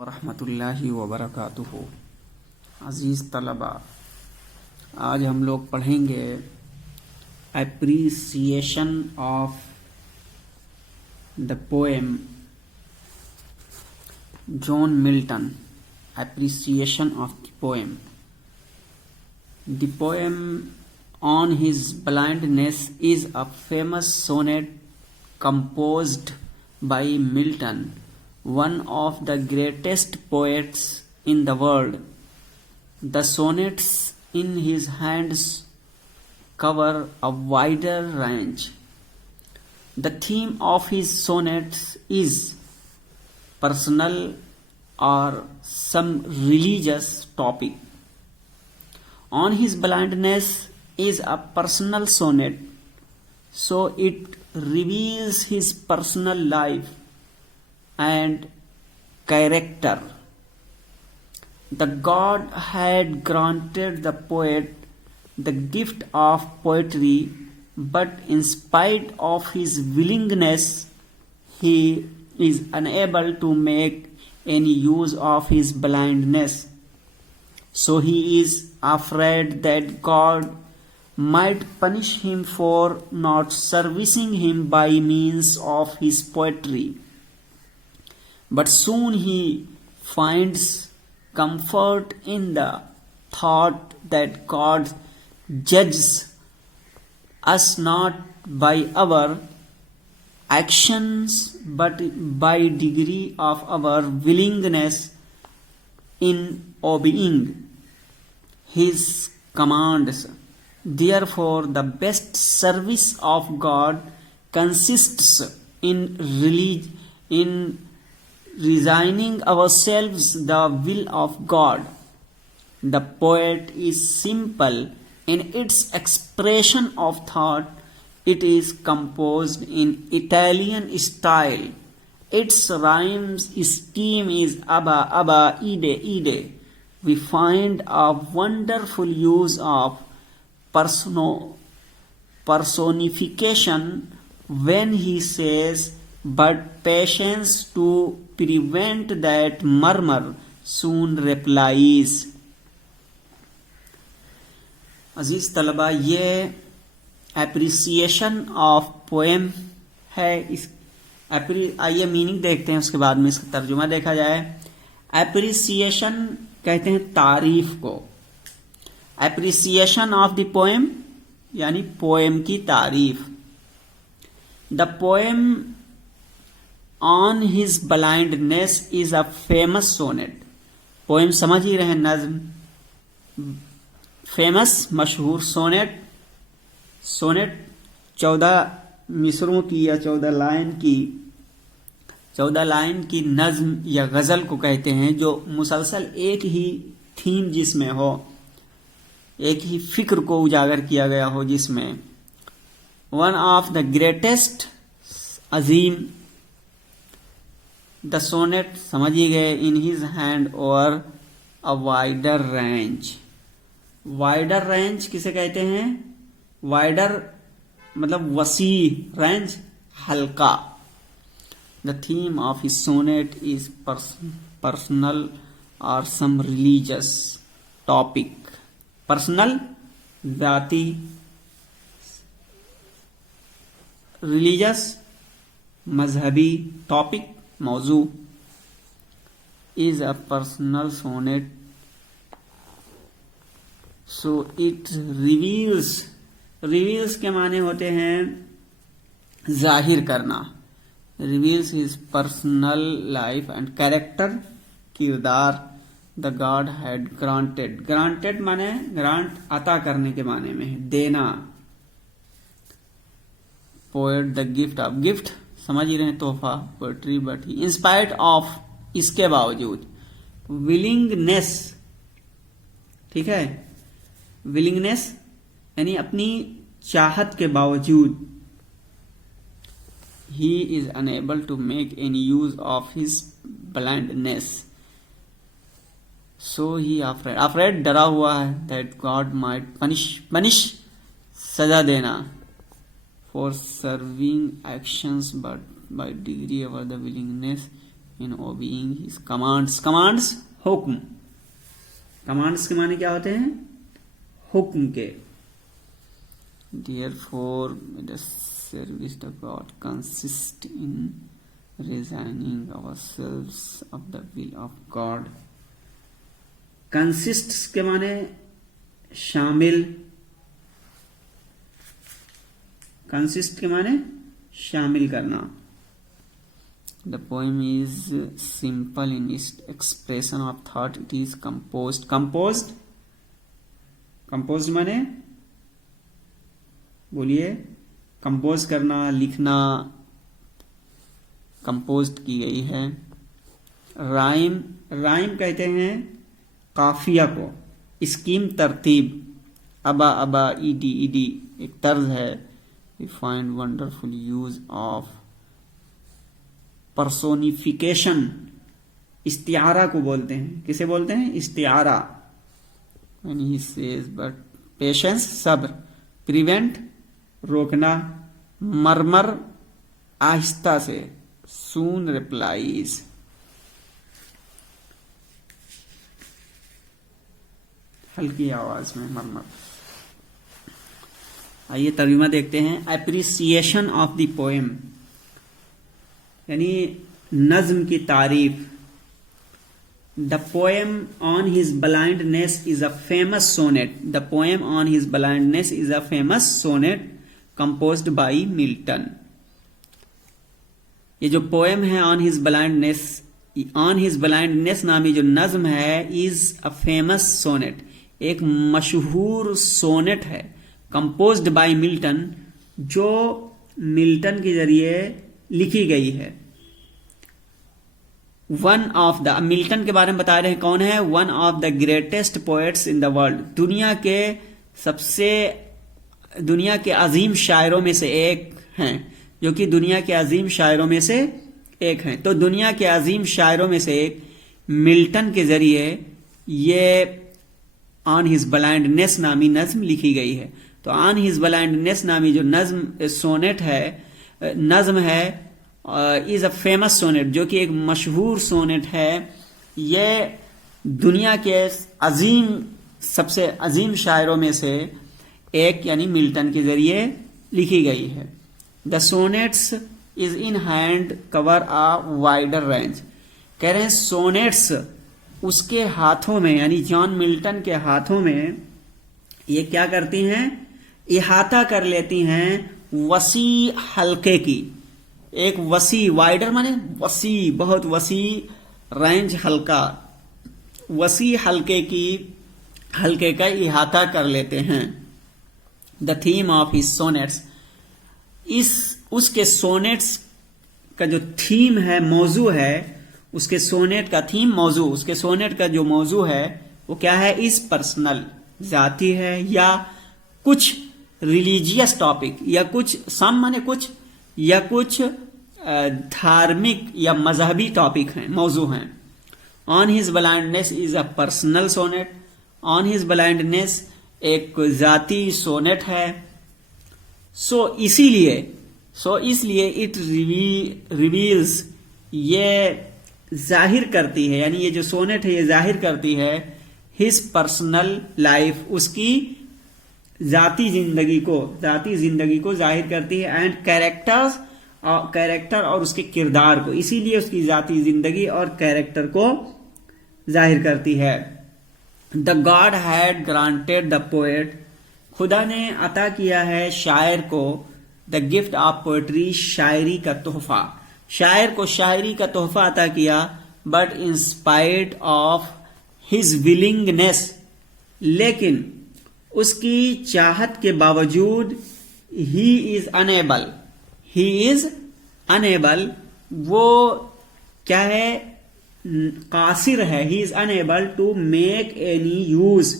वरहमतुल्लाहि वबरकातुहू। अज़ीज़ तलबा, आज हम लोग पढ़ेंगे appreciation of the poem John Milton. Appreciation of the poem. The poem on his blindness is a famous sonnet composed by Milton, one of the greatest poets in the world. The sonnets in his hands cover a wider range. The theme of his sonnets is personal or some religious topic. On his blindness is a personal sonnet, so it reveals his personal life and character. The God had granted the poet the gift of poetry, but in spite of his willingness, he is unable to make any use of his blindness. So he is afraid that God might punish him for not servicing him by means of his poetry. But soon he finds comfort in the thought that God judges us not by our actions but by degree of our willingness in obeying his commands. Therefore, the best service of God consists in resigning ourselves the will of God. The poet is simple in its expression of thought. It is composed in Italian style. Its rhyme scheme is abba abba ide ide. We find a wonderful use of personification when he says, but patience to prevent that murmur soon replies. अजीज तलबा, ये appreciation of poem है। आइए meaning देखते हैं, उसके बाद में इसका तर्जुमा देखा जाए। एप्रिसिएशन कहते हैं तारीफ को। एप्रिसिएशन ऑफ द पोएम यानी पोएम की तारीफ। The poem on his blindness is a famous sonnet. Poem समझ ही रहे, नज्म, फेमस मशहूर सोनेट। सोनेट 14 मिसरों की या 14 लाइन की नज्म या गजल को कहते हैं, जो मुसलसल एक ही थीम जिसमें हो, एक ही फिक्र को उजागर किया गया हो, जिसमें वन ऑफ द ग्रेटेस्ट, अजीम, द सोनेट समझिए गए, इन हिज हैंड और a wider range. Wider range किसे कहते हैं? वाइडर मतलब वसी, रेंज हल्का। The theme of his sonnet is personal और सम रिलीजियस टॉपिक। पर्सनल जाति, रिलीजियस मजहबी, टॉपिक मौजू। Is a personal sonnet, so it reveals के माने होते हैं जाहिर करना। Reveals his personal life and character, किरदार। The God had granted, granted माने ग्रांट अता करने के माने में है, देना। Poet the gift of, gift समझ ही रहे, तोहफा, poetry. But in spite of, इसके बावजूद। विलिंगनेस, ठीक है, विलिंगनेस यानी अपनी चाहत के बावजूद। He is unable to make any use of his blindness, so he afraid डरा हुआ है, दैट गॉड माइट पनिश सजा देना, for serving actions but by degree of the willingness in obeying his commands. Commands हुक्म, commands के माने क्या होते हैं? हुक्म के। Therefore the service to God consists in resigning ourselves of the will of God। consists के माने शामिल, consist के माने शामिल करना। The poem is simple in its expression of thought. It is composed। composed, composed माने बोलिए, कंपोज करना, लिखना, कंपोज्ड की गई है। राइम, राइम कहते हैं काफिया को। स्कीम तरतीब, अबा अबा ईडी ईडी एक तर्ज है। We find wonderful use of personification. इस्तिआरा को बोलते हैं, किसे बोलते हैं? इस्तिआरा। When he says but patience, सब्र। प्रिवेंट रोकना। मरमर आहिस्ता से। Soon replies. हल्की आवाज में मरमर। आइए तर्जुमा देखते हैं। एप्रिसिएशन ऑफ द पोएम यानी नज्म की तारीफ। The poem on his blindness is a famous sonnet. The poem on his blindness is a famous sonnet composed by Milton. ये जो पोएम है ऑन हिज ब्लाइंडनेस नामी जो नज्म है, इज अ फेमस सोनेट, एक मशहूर सोनेट है। कंपोज्ड बाई मिल्टन, जो मिल्टन के जरिए लिखी गई है। वन ऑफ द, मिल्टन के बारे में बता रहे हैं कौन है? One of the greatest poets in the world, दुनिया के अजीम शायरों में से एक हैं, जो कि दुनिया के अजीम शायरों में से एक हैं। तो दुनिया के अजीम शायरों में से एक मिल्टन के जरिए ये ऑन हिज ब्लाइंडनेस नामी नज्म लिखी गई है। तो ऑन हिज ब्लाइंडनेस नामी जो नज्म सोनेट है, नज्म है, इज अ फेमस सोनेट, जो कि एक मशहूर सोनेट है। ये दुनिया के अजीम, सबसे अजीम शायरों में से एक यानी मिल्टन के जरिए लिखी गई है। The sonnets is in hand cover a wider range. कह रहे हैं सोनेट्स उसके हाथों में, यानी जॉन मिल्टन के हाथों में ये क्या करती हैं? इहाता कर लेती हैं वसी हल्के की। एक वसी, वाइडर माने वसी, बहुत वसी, रेंज हल्का, वसी हल्के का इहाता कर लेते हैं। The theme of his sonnets, उसके सोनेट्स का जो थीम है, मौजू है, उसके सोनेट का थीम मौजू, उसके सोनेट का जो मौजू है वो क्या है? इस पर्सनल, जाती है, या कुछ रिलीजियस टॉपिक, या कुछ सम माने कुछ, या कुछ धार्मिक या मजहबी टॉपिक हैं, मौजू हैं। On his blindness is a personal sonnet. On his blindness एक जाती सोनेट है। सो इसलिए इट रिवील्स, ये जाहिर करती है, यानी ये जो सोनेट है ये जाहिर करती है हिज पर्सनल लाइफ, उसकी जाती जिंदगी को जाहिर करती है। एंड कैरेक्टर और उसके किरदार को, इसीलिए उसकी जाती जिंदगी और कैरेक्टर को जाहिर करती है। The God had granted the poet, खुदा ने अता किया है शायर को, द गिफ्ट ऑफ पोएट्री, शायरी का तोहफा, शायर को शायरी का तोहफा अता किया। But in spite of his willingness, लेकिन उसकी चाहत के बावजूद, ही इज अनेबल, वो क्या है? कासिर है। He is unable to make any use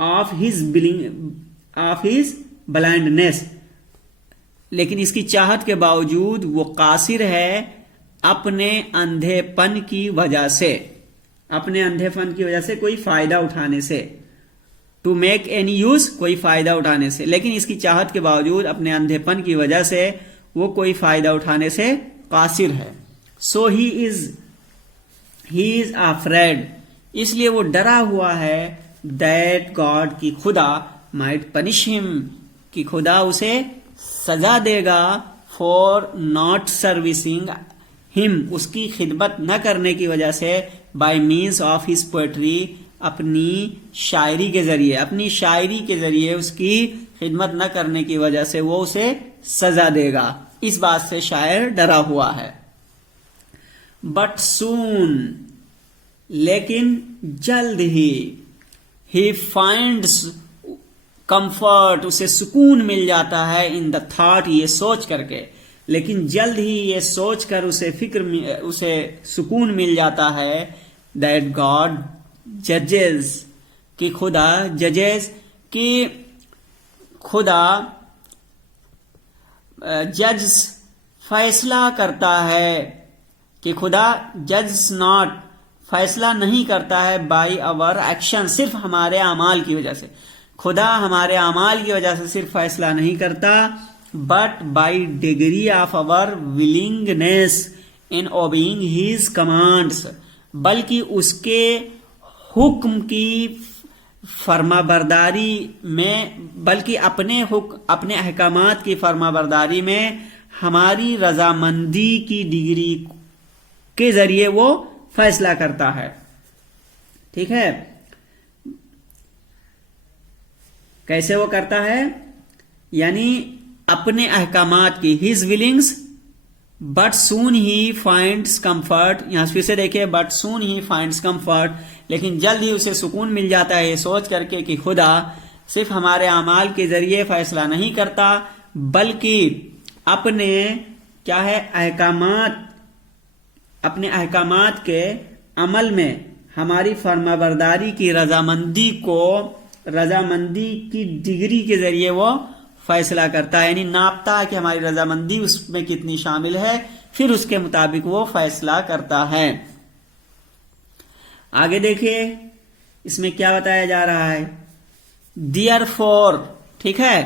of his blindness, लेकिन इसकी चाहत के बावजूद वो कासिर है अपने अंधेपन की वजह से, कोई फायदा उठाने से। टू मेक एनी यूज, कोई फायदा उठाने से, लेकिन इसकी चाहत के बावजूद अपने अंधेपन की वजह से वो कोई फायदा उठाने से कासिर है। सो ही इज अफ्रेड, इसलिए वो डरा हुआ है, दैट गॉड की खुदा माइट पनिश हिम, कि खुदा उसे सजा देगा, फॉर नॉट सर्विसिंग हिम, उसकी खिदमत न करने की वजह से, bye means of his poetry, अपनी शायरी के जरिए उसकी खिदमत न करने की वजह से वो उसे सजा देगा। इस बात से शायर डरा हुआ है। बट सून, लेकिन जल्द ही फाइंड्स कंफर्ट, उसे सुकून मिल जाता है, इन द थॉट, ये सोच करके, लेकिन जल्द ही ये सोचकर उसे सुकून मिल जाता है, दैट गॉड जजेस, कि खुदा जजेस, कि खुदा जज फैसला करता है, कि खुदा जज नॉट, फैसला नहीं करता है, बाय आवर एक्शन, सिर्फ हमारे अमाल की वजह से, खुदा हमारे अमाल की वजह से सिर्फ फैसला नहीं करता, but by degree of our willingness in obeying his commands, बल्कि उसके हुक्म की फरमाबरदारी में, बल्कि अपने अहकामात की फरमाबरदारी में हमारी रजामंदी की डिग्री के जरिए वो फैसला करता है। ठीक है, कैसे वो करता है? यानी अपने अहकामात की, his विलिंग्स, but soon he finds comfort, यहां फिर से देखिए, but soon he finds comfort, लेकिन जल्द ही उसे सुकून मिल जाता है ये सोच करके कि खुदा सिर्फ हमारे अमाल के जरिए फैसला नहीं करता, बल्कि अपने क्या है अपने अहकामात के अमल में हमारी फरमाबरदारी की रजामंदी की डिग्री के जरिए वो फैसला करता है, यानी नापता है कि हमारी रजामंदी उसमें कितनी शामिल है, फिर उसके मुताबिक वो फैसला करता है। आगे देखिए इसमें क्या बताया जा रहा है, देयरफॉर, ठीक है,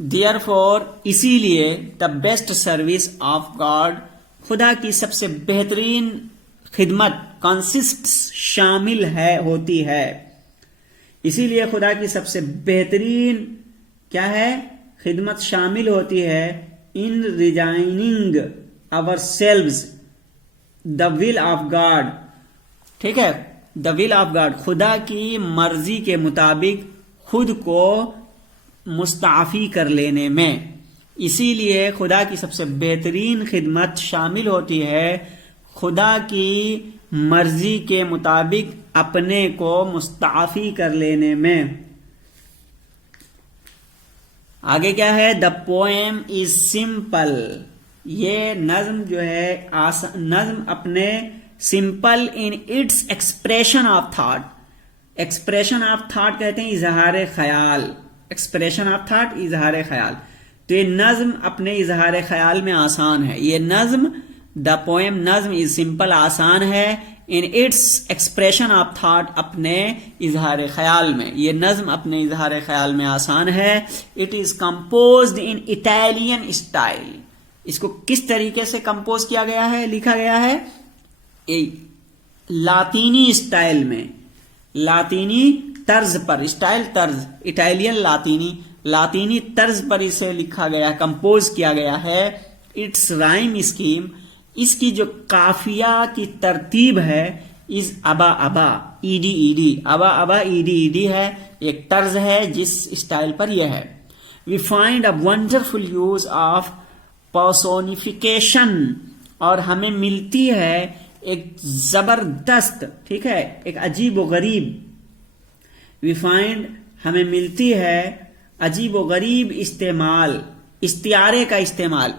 देयरफॉर, इसीलिए, the best service of God, खुदा की सबसे बेहतरीन खिदमत, कंसिस्ट्स, शामिल होती है, इसीलिए खुदा की सबसे बेहतरीन क्या है, खिदमत शामिल होती है, in resigning ourselves the will of God, ठीक है, द विल ऑफ गॉड, खुदा की मर्जी के मुताबिक खुद को मुस्ताफी कर लेने में, इसीलिए खुदा की सबसे बेहतरीन खिदमत शामिल होती है खुदा की मर्जी के मुताबिक अपने को मुस्ताफी कर लेने में। आगे क्या है, द पोएम इज सिंपल, ये नज्म जो है नज्म अपने simple in its expression of thought, expression of thought कहते हैं इजहार ख्याल, एक्सप्रेशन ऑफ थॉट इजहार ख्याल, तो ये नज्म अपने इजहार ख्याल में आसान है, ये नज्म द पोएम नज्म इज सिंपल, आसान है, in its expression of thought, अपने इजहार ख्याल में, ये नज्म अपने इजहार ख्याल में आसान है, it is composed in Italian style, इसको किस तरीके से कंपोज किया गया है, लिखा गया है, लातीनी स्टाइल में, लातीनी तर्ज पर, स्टाइल तर्ज, इटालियन लातीनी तर्ज पर इसे लिखा गया, कंपोज किया गया है, इट्स राइम स्कीम, इसकी जो काफिया की तरतीब है, इज अबा अबा ईडी ईडी, अबा अबा ईडी ईडी है, एक तर्ज है जिस स्टाइल पर यह है। We find a wonderful use of personification, और हमें मिलती है एक जबरदस्त, ठीक है, एक अजीब व गरीब, वी फाइंड हमें मिलती है अजीब व गरीब इस्तेमाल, इस्तियारे का इस्तेमाल,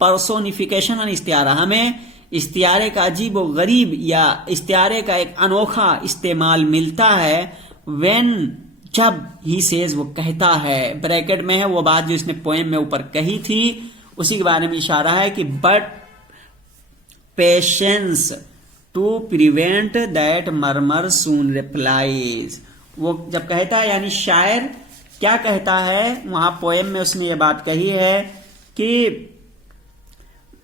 पर्सोनिफिकेशन और इस्तियारा, हमें इस्तियारे का अजीब व गरीब या इस्तियारे का एक अनोखा इस्तेमाल मिलता है, व्हेन, जब, ही सेज, वो कहता है, ब्रैकेट में है वो बात जो इसने पोएम में ऊपर कही थी, उसी के बारे में इशारा है कि but patience to prevent that murmur soon replies, वो जब कहता है, यानी शायर क्या कहता है, वहां पोएम में उसने ये बात कही है कि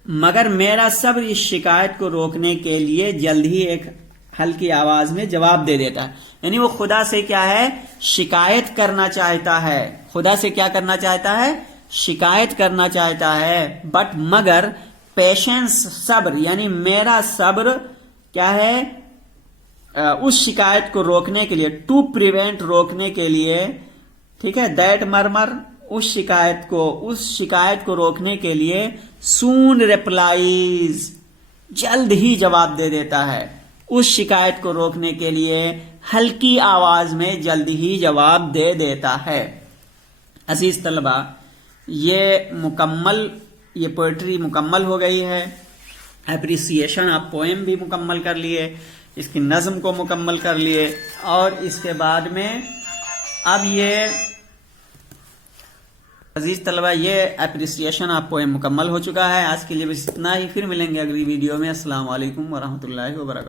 मगर मेरा सब्र इस शिकायत को रोकने के लिए जल्द ही एक हल्की आवाज में जवाब दे देता है। यानी वो खुदा से क्या है, शिकायत करना चाहता है। खुदा से क्या करना चाहता है, शिकायत करना चाहता है। बट मगर पेशेंस, सब्र, यानी मेरा सब्र क्या है, उस शिकायत को रोकने के लिए, टू प्रिवेंट, रोकने के लिए, ठीक है, दैट मर्मर, उस शिकायत को रोकने के लिए, सून रिप्लाईज, जल्द ही जवाब दे देता है। उस शिकायत को रोकने के लिए हल्की आवाज में जल्द ही जवाब दे देता है। अजीज तलबा, ये पोएट्री मुकम्मल हो गई है। एप्रिसिएशन ऑफ पोएम भी मुकम्मल कर लिए, इसकी नज्म को मुकम्मल कर लिए, और इसके बाद में अब ये अजीज तलबा ये एप्रिसिएशन ऑफ पोएम मुकम्मल हो चुका है। आज के लिए बस इतना ही, फिर मिलेंगे अगली वीडियो में। अस्सलाम वालेकुम वरहमतुल्लाहि वबरकातुहू।